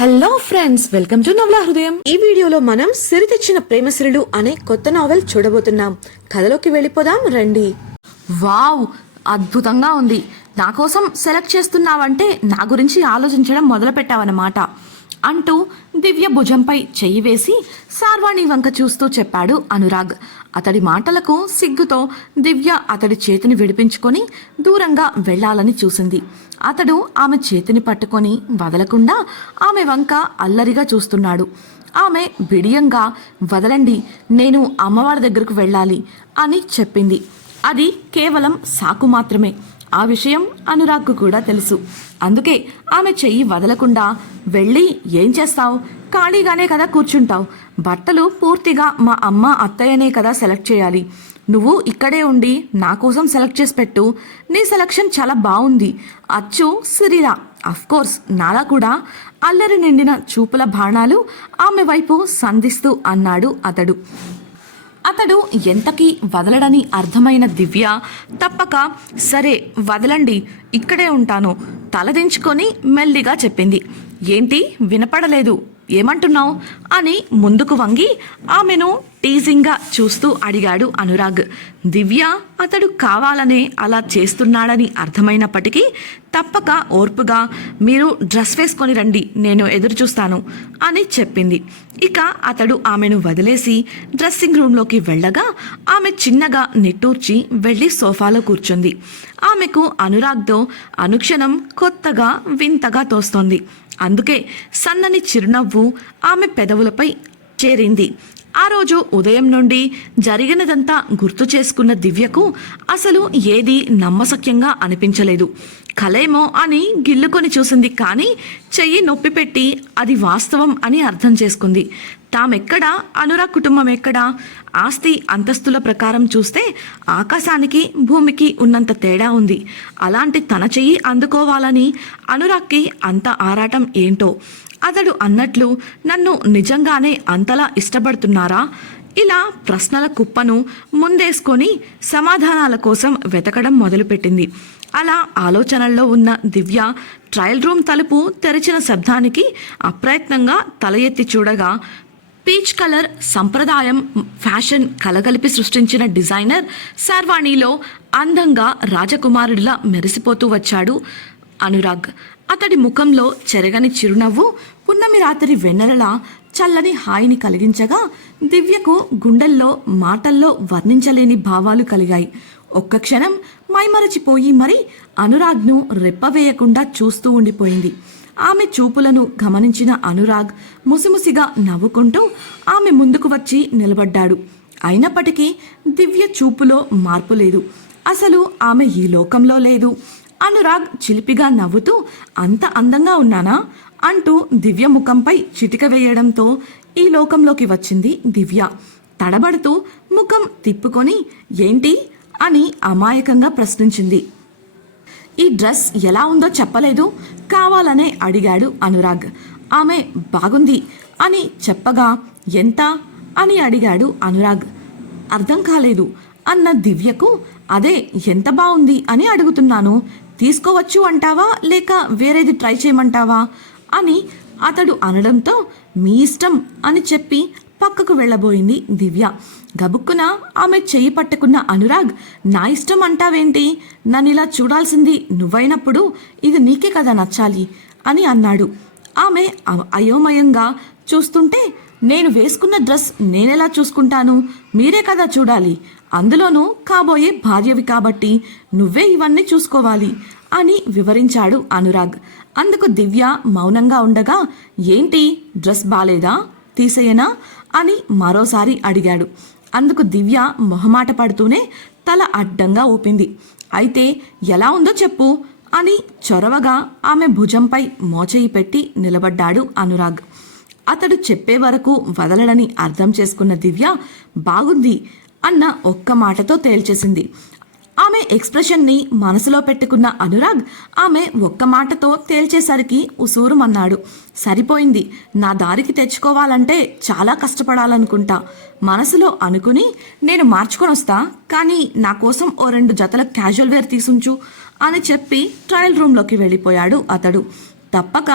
Hello friends, welcome to నవల హృదయం. ఈ వీడియోలో మనం సిరి తెచ్చిన ప్రేమసిరులు అనే కొత్త నావెల్ చూడబోతున్నాం. కథలోకి వెళ్ళిపోదాం రండి. వావ్, అద్భుతంగా ఉంది. నా కోసం సెలెక్ట్ చేస్తున్నావంటే నా గురించి ఆలోచించడం మొదలుపెట్టావన్నమాట అంటూ దివ్య భుజంపై చెయ్యి వేసి సార్వాణి వంక చూస్తూ చెప్పాడు అనురాగ్. అతడి మాటలకు సిగ్గుతో దివ్య అతడి చేతిని విడిపించుకొని దూరంగా వెళ్లాలని చూసింది. అతడు ఆమె చేతిని పట్టుకొని వదలకుండా ఆమె వంక అల్లరిగా చూస్తున్నాడు. ఆమె బిడియంగా వదలండి, నేను అమ్మవారి దగ్గరకు వెళ్ళాలి అని చెప్పింది. అది కేవలం సాకు మాత్రమే. ఆ విషయం అనురాగ్కు కూడా తెలుసు. అందుకే ఆమె చెయ్యి వదలకుండా వెళ్ళి ఏం చేస్తావు, ఖాళీగానే కదా కూర్చుంటావు, బట్టలు పూర్తిగా మా అమ్మ అత్తయ్యనే కదా సెలెక్ట్ చేయాలి, నువ్వు ఇక్కడే ఉండి నా కోసం సెలెక్ట్ చేసి పెట్టు, నీ సెలక్షన్ చాలా బాగుంది, అచ్చు సిరిలా. అఫ్కోర్స్ నాలా కూడా అల్లరి నిండిన చూపుల బాణాలు ఆమె వైపు సంధిస్తూ అన్నాడు అతడు. అతడు ఎంతకీ వదలడని అర్థమైన దివ్య తప్పక సరే వదలండి, ఇక్కడే ఉంటాను తలదించుకొని మెల్లిగా చెప్పింది. ఏంటి వినపడలేదు, ఏమంటున్నావు అని ముందుకు వంగి ఆమెను టీజింగ్గా చూస్తూ అడిగాడు అనురాగ్. దివ్య అతడు కావాలనే అలా చేస్తున్నాడని అర్థమైనప్పటికీ తప్పక ఓర్పుగా మీరు డ్రెస్ వేసుకొని రండి, నేను ఎదురు చూస్తాను అని చెప్పింది. ఇక అతడు ఆమెను వదిలేసి డ్రెస్సింగ్ రూమ్లోకి వెళ్ళగా ఆమె చిన్నగా నిట్టూర్చి వెళ్ళి సోఫాలో కూర్చుంది. ఆమెకు అనురాగ్తో అనుక్షణం కొత్తగా వింతగా తోస్తోంది. అందుకే సన్నని చిరునవ్వు ఆమె పెదవులపై చేరింది. ఆ రోజు ఉదయం నుండి జరిగినదంతా గుర్తు చేసుకున్న దివ్యకు అసలు ఏదీ నమ్మశక్యంగా అనిపించలేదు. కలేమో అని గిల్లుకొని చూసింది, కానీ చెయ్యి నొప్పి పెట్టి అది వాస్తవం అని అర్థం చేసుకుంది. తామెక్కడా, అనురాగ్ కుటుంబం ఎక్కడా? ఆస్తి అంతస్తుల ప్రకారం చూస్తే ఆకాశానికి భూమికి ఉన్నంత తేడా ఉంది. అలాంటి తన చెయ్యి అందుకోవాలని అనురాగ్కి అంత ఆరాటం ఏంటో. అతడు అన్నట్లు నన్ను నిజంగానే అంతలా ఇష్టపడుతున్నారా? ఇలా ప్రశ్నల కుప్పను ముందేసుకొని సమాధానాల కోసం వెతకడం మొదలుపెట్టింది. అలా ఆలోచనల్లో ఉన్న దివ్య ట్రయల్ రూమ్ తలుపు తెరిచిన శబ్దానికి అప్రయత్నంగా తల ఎత్తి చూడగా పీచ్ కలర్ సంప్రదాయం ఫ్యాషన్ కలగలిపి సృష్టించిన డిజైనర్ శార్వాణిలో అందంగా రాజకుమారుడిలా మెరిసిపోతూ వచ్చాడు అనురాగ్. అతడి ముఖంలో చెరగని చిరునవ్వు పున్నమి రాత్రి వెన్నెలలా చల్లని హాయిని కలిగించగా దివ్యకు గుండెల్లో మాటల్లో వర్ణించలేని భావాలు కలిగాయి. ఒక్క క్షణం మైమరచిపోయి మరి అనురాగ్ను రెప్పవేయకుండా చూస్తూ ఉండిపోయింది. ఆమె చూపులను గమనించిన అనురాగ్ ముసిముసిగా నవ్వుకుంటూ ఆమె ముందుకు వచ్చి నిలబడ్డాడు. అయినప్పటికీ దివ్య చూపులో మార్పు లేదు. అసలు ఆమె ఈ లోకంలో లేదు. అనురాగ్ చిలిపిగా నవ్వుతూ అంత అందంగా ఉన్నానా అంటూ దివ్య ముఖంపై చిటిక వేయడంతో ఈ లోకంలోకి వచ్చింది దివ్య. తడబడుతూ ముఖం తిప్పుకొని ఏంటి అని అమాయకంగా ప్రశ్నించింది. ఈ డ్రెస్ ఎలా ఉందో చెప్పలేదు, కావాలనే అడిగాడు అనురాగ్. ఆమె బాగుంది అని చెప్పగా ఎంత అని అడిగాడు అనురాగ్. అర్థం కాలేదు అన్న దివ్యకు అదే ఎంత బాగుంది అని అడుగుతున్నాను, తీసుకోవచ్చు అంటావా లేక వేరేది ట్రై చేయమంటావా అని అతడు అనడంతో మీ ఇష్టం అని చెప్పి పక్కకు వెళ్ళబోయింది దివ్య. గబుక్కున ఆమె చెయ్యి పట్టుకున్న అనురాగ్ నా ఇష్టం అంటావేంటి, నన్ను ఇలా చూడాల్సింది నువ్వైనప్పుడు ఇది నీకే కదా నచ్చాలి అని అన్నాడు. ఆమె అయోమయంగా చూస్తుంటే నేను వేసుకున్న డ్రెస్ నేనెలా చూసుకుంటాను, మీరే కదా చూడాలి, అందులోనూ కాబోయే భార్యవి కాబట్టి నువ్వే ఇవన్నీ చూసుకోవాలి అని వివరించాడు అనురాగ్. అందుకు దివ్య మౌనంగా ఉండగా ఏంటి డ్రెస్ బాలేదా, తీసేయనా అని మరోసారి అడిగాడు. అందుకు దివ్య మొహమాట పడుతూనే తల అడ్డంగా ఊపింది. అయితే ఎలా ఉందో చెప్పు అని చొరవగా ఆమె భుజంపై మోచేయి పెట్టి నిలబడ్డాడు అనురాగ్. అతడు చెప్పే వరకు వదలడని అర్థం చేసుకున్న దివ్య బాగుంది అన్న ఒక్క మాటతో తేల్చేసింది. ఆమె ఎక్స్ప్రెషన్ని మనసులో పెట్టుకున్న అనురాగ్ ఆమె ఒక్క మాటతో తేల్చేసరికి ఉసూరుమన్నాడు. సరిపోయింది, నా దారికి తెచ్చుకోవాలంటే చాలా కష్టపడాలనుకుంటా, మనసులో అనుకుని నేను మార్చుకొని వస్తా, కానీ నా కోసం ఓ 2 జతల క్యాజువల్ వేర్ తీసుంచు అని చెప్పి ట్రయల్ రూమ్లోకి వెళ్ళిపోయాడు అతడు. తప్పక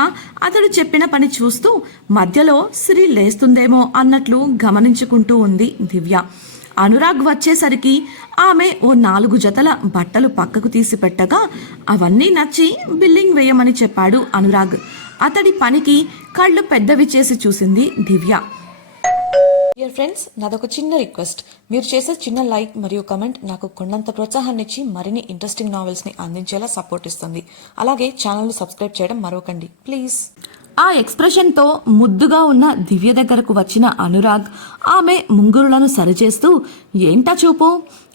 అతడు చెప్పిన పని చూస్తూ మధ్యలో సిరి లేస్తుందేమో అన్నట్లు గమనించుకుంటూ ఉంది దివ్య. అనురాగ్ వచ్చేసరికి ఆమె ఓ 4 జతల బట్టలు పక్కకు తీసి పెట్టగా అవన్నీ నచ్చి బిల్లింగ్ వేయమని చెప్పాడు అనురాగ్. అతడి పనికి కళ్ళు పెద్దవి చేసి చూసింది దివ్య. డియర్ ఫ్రెండ్స్, నాదొక చిన్న రిక్వెస్ట్. మీరు చేసే చిన్న లైక్ మరియు కమెంట్ నాకు కొండంత ప్రోత్సాహాన్ని ఇచ్చి మరిన్ని ఇంట్రెస్టింగ్ నావెల్స్ని అందించేలా సపోర్ట్ ఇస్తుంది. అలాగే ఛానల్ని సబ్స్క్రైబ్ చేయడం మరవకండి ప్లీజ్. ఆ ఎక్స్ప్రెషన్తో ముద్దుగా ఉన్న దివ్య దగ్గరకు వచ్చిన అనురాగ్ ఆమె ముంగురులను సరిచేస్తూ ఏంటా చూపు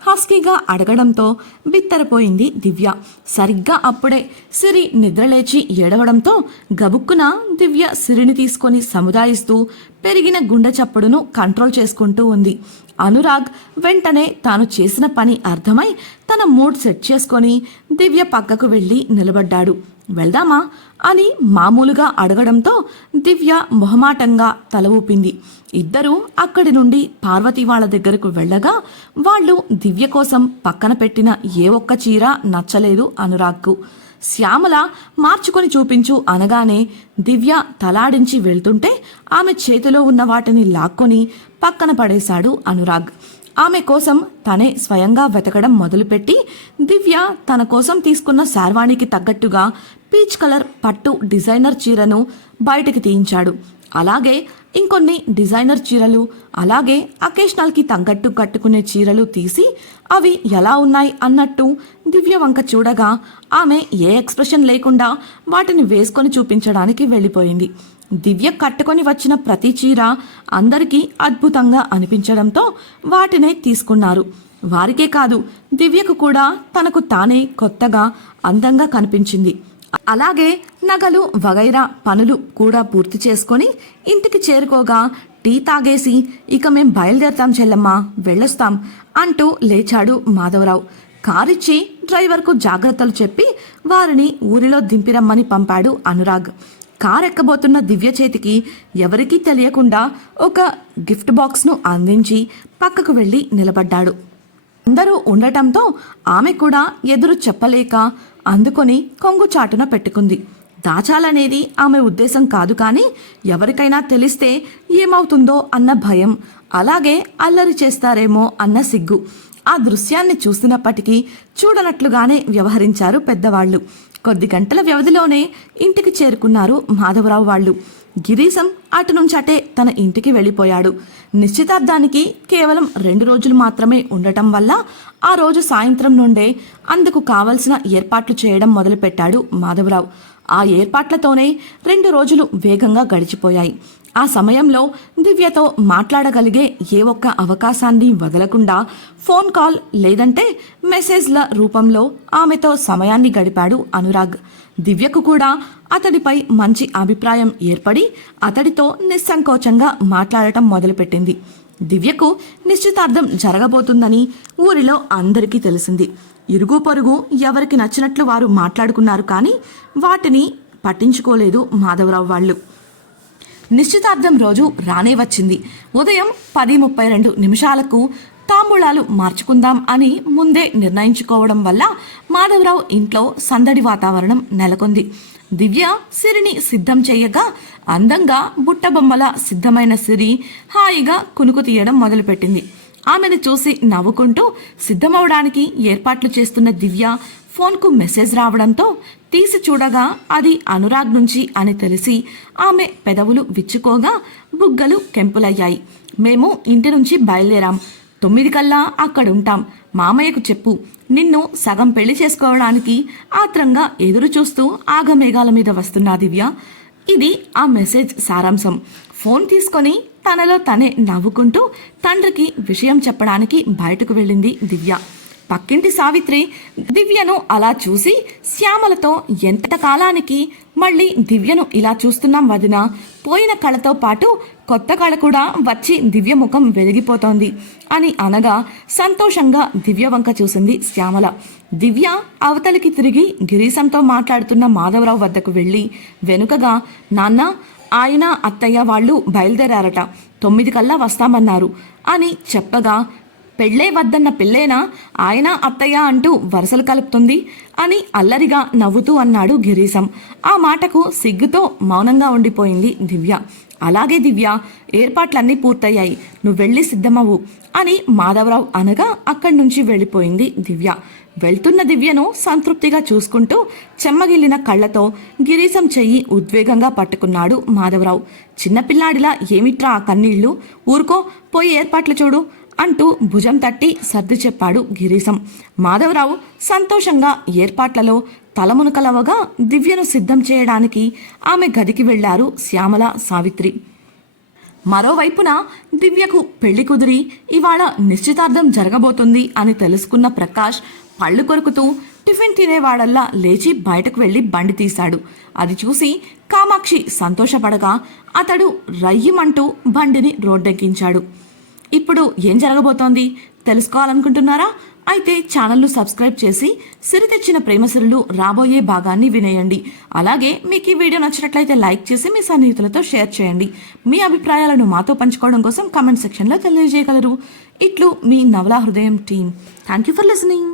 హస్కీగా అడగడంతో బిత్తరపోయింది దివ్య. సరిగ్గా అప్పుడే సిరి నిద్రలేచి ఏడవడంతో గబుక్కున దివ్య సిరిని తీసుకొని సముదాయిస్తూ పెరిగిన గుండె చప్పుడును కంట్రోల్ చేసుకుంటూ ఉంది. అనురాగ్ వెంటనే తాను చేసిన పని అర్థమై తన మూడ్ సెట్ చేసుకొని దివ్య పక్కకు వెళ్ళి నిలబడ్డాడు. వెళ్దామా అని మామూలుగా అడగడంతో దివ్య మొహమాటంగా తల ఊపింది. ఇద్దరూ అక్కడి నుండి పార్వతి వాళ్ళ దగ్గరకు వెళ్ళగా వాళ్ళు దివ్య కోసం పక్కన పెట్టిన ఏ ఒక్క చీర నచ్చలేదు అనురాగ్కు. శ్యామల మార్చుకొని చూపించు అనగానే దివ్య తలాడించి వెళ్తుంటే ఆమె చేతిలో ఉన్న వాటిని లాక్కొని పక్కన పడేశాడు అనురాగ్. ఆమె కోసం తనే స్వయంగా వెతకడం మొదలుపెట్టి దివ్య తన కోసం తీసుకున్న శార్వాణికి తగ్గట్టుగా పీచ్ కలర్ పట్టు డిజైనర్ చీరను బయటికి తీయించాడు. అలాగే ఇంకొన్ని డిజైనర్ చీరలు, అలాగే అకేషనల్కి తగ్గట్టు కట్టుకునే చీరలు తీసి అవి ఎలా ఉన్నాయి అన్నట్టు దివ్య వంక చూడగా ఆమె ఏ ఎక్స్ప్రెషన్ లేకుండా వాటిని వేసుకొని చూపించడానికి వెళ్ళిపోయింది. దివ్య కట్టుకొని వచ్చిన ప్రతి చీర అందరికీ అద్భుతంగా అనిపించడంతో వాటినే తీసుకున్నారు. వారికే కాదు దివ్యకు కూడా తనకు తానే కొత్తగా అందంగా కనిపించింది. అలాగే నగలు వగైరా పనులు కూడా పూర్తి చేసుకొని ఇంటికి చేరుకోగా టీ తాగేసి ఇక మేం బయలుదేరతాం చెల్లమ్మా, వెళ్ళొస్తాం అంటూ లేచాడు మాధవరావు. కారిచ్చి డ్రైవర్కు జాగ్రత్తలు చెప్పి వారిని ఊరిలో దింపిరమ్మని పంపాడు అనురాగ్. కారెక్కబోతున్న దివ్య చేతికి ఎవరికీ తెలియకుండా ఒక గిఫ్ట్ బాక్స్ను అందించి పక్కకు వెళ్ళి నిలబడ్డాడు. అందరూ ఉండటంతో ఆమె కూడా ఎదురు చెప్పలేక అందుకొని కొంగు చాటున పెట్టుకుంది. దాచాలనేది ఆమె ఉద్దేశం కాదు, కానీ ఎవరికైనా తెలిస్తే ఏమవుతుందో అన్న భయం, అలాగే అల్లరి చేస్తారేమో అన్న సిగ్గు. ఆ దృశ్యాన్ని చూసినప్పటికీ చూడనట్లుగానే వ్యవహరించారు పెద్దవాళ్లు. కొద్ది గంటల వ్యవధిలోనే ఇంటికి చేరుకున్నారు మాధవరావు వాళ్ళు. గిరీశం అటు నుంచి అటే తన ఇంటికి వెళ్ళిపోయాడు. నిశ్చితార్థానికి కేవలం 2 రోజులు మాత్రమే ఉండటం వల్ల ఆ రోజు సాయంత్రం నుండే అందుకు కావలసిన ఏర్పాట్లు చేయడం మొదలుపెట్టాడు మాధవరావు. ఆ ఏర్పాట్లతోనే 2 రోజులు వేగంగా గడిచిపోయాయి. ఆ సమయంలో దివ్యతో మాట్లాడగలిగే ఏ ఒక్క అవకాశాన్ని వదలకుండా ఫోన్ కాల్ లేదంటే మెసేజ్ల రూపంలో ఆమెతో సమయాన్ని గడిపాడు అనురాగ్. దివ్యకు కూడా అతడిపై మంచి అభిప్రాయం ఏర్పడి అతడితో నిస్సంకోచంగా మాట్లాడటం మొదలుపెట్టింది. దివ్యకు నిశ్చితార్థం జరగబోతుందని ఊరిలో అందరికీ తెలిసింది. ఇరుగు పొరుగు ఎవరికి నచ్చినట్లు వారు మాట్లాడుకున్నారు, కానీ వాటిని పట్టించుకోలేదు మాధవరావు వాళ్ళు. నిశ్చితార్థం రోజు రానే వచ్చింది. ఉదయం 10:32 తాంబూలాలు మార్చుకుందాం అని ముందే నిర్ణయించుకోవడం వల్ల మాధవరావు ఇంట్లో సందడి వాతావరణం నెలకొంది. దివ్య సిరిని సిద్ధం చేయగా అందంగా బుట్టబొమ్మల సిద్ధమైన సిరి హాయిగా కునుకు తీయడం మొదలుపెట్టింది. ఆమెను చూసి నవ్వుకుంటూ సిద్ధమవడానికి ఏర్పాట్లు చేస్తున్న దివ్య ఫోన్కు మెసేజ్ రావడంతో తీసి చూడగా అది అనురాగ్ నుంచి అని తెలిసి ఆమె పెదవులు విచ్చుకోగా బుగ్గలు కెంపులయ్యాయి. మేము ఇంటి నుంచి బయలుదేరాం, 9 కల్లా అక్కడుంటాం, మామయ్యకు చెప్పు, నిన్ను సగం పెళ్లి చేసుకోవడానికి ఆత్రంగా ఎదురు చూస్తూ ఆగమేఘాల మీద వస్తున్నా దివ్య. ఇది ఆ మెసేజ్ సారాంశం. ఫోన్ తీసుకొని తనలో తనే నవ్వుకుంటూ తండ్రికి విషయం చెప్పడానికి బయటకు వెళ్ళింది దివ్య. పక్కింటి సావిత్రి దివ్యను అలా చూసి శ్యామలతో ఎంత కాలానికి మళ్ళీ దివ్యను ఇలా చూస్తున్నాం వదినా, పోయిన కళతో పాటు కొత్త కళ కూడా వచ్చి దివ్య ముఖం వెలిగిపోతోంది అని అనగా సంతోషంగా దివ్య వంక చూసింది శ్యామల. దివ్య అవతలికి తిరిగి గిరీశంతో మాట్లాడుతున్న మాధవరావు వద్దకు వెళ్ళి వెనుకగా, నాన్న, ఆయన అత్తయ్య వాళ్ళు బయలుదేరారట, 9 కల్లా వస్తామన్నారు అని చెప్పగా పెళ్ళే వద్దన్న పిల్లేనా ఆయన అత్తయ్య అంటూ వరసలు కలుపుతుంది అని అల్లరిగా నవ్వుతూ అన్నాడు గిరీశం. ఆ మాటకు సిగ్గుతో మౌనంగా ఉండిపోయింది దివ్య. అలాగే దివ్య, ఏర్పాట్లన్నీ పూర్తయ్యాయి, నువ్వు వెళ్ళి సిద్ధమవ్వు అని మాధవరావు అనగా అక్కడి నుంచి వెళ్ళిపోయింది దివ్య. వెళ్తున్న దివ్యను సంతృప్తిగా చూసుకుంటూ చెమ్మగిల్లిన కళ్ళతో గిరీశం చెయ్యి ఉద్వేగంగా పట్టుకున్నాడు మాధవరావు. చిన్నపిల్లాడిలా ఏమిట్రా ఆ కన్నీళ్లు, ఊరుకో, పోయి ఏర్పాట్లు చూడు అంటూ భుజం తట్టి సర్ది చెప్పాడు గిరీశం. మాధవరావు సంతోషంగా ఏర్పాట్లలో తలమునకలవగా దివ్యను సిద్ధం చేయడానికి ఆమె గదికి వెళ్లారు శ్యామల, సావిత్రి. మరోవైపున దివ్యకు పెళ్లి కుదిరి ఇవాళ నిశ్చితార్థం జరగబోతుంది అని తెలుసుకున్న ప్రకాష్ పళ్ళు కొరుకుతూ టిఫిన్ తినేవాడల్లా లేచి బయటకు వెళ్లి బండి తీశాడు. అది చూసి కామాక్షి సంతోషపడగా అతడు రయ్యమంటూ బండిని రోడ్డెక్కించాడు. ఇప్పుడు ఏం జరగబోతోంది తెలుసుకోవాలనుకుంటున్నారా? అయితే ఛానల్ను సబ్స్క్రైబ్ చేసి సిరి తెచ్చిన ప్రేమసిరులు రాబోయే భాగాన్ని వినేయండి. అలాగే మీకు ఈ వీడియో నచ్చినట్లయితే లైక్ చేసి మీ సన్నిహితులతో షేర్ చేయండి. మీ అభిప్రాయాలను మాతో పంచుకోవడం కోసం కామెంట్ సెక్షన్లో తెలియజేయగలరు. ఇట్లు మీ నవలా హృదయం team. Thank you for listening.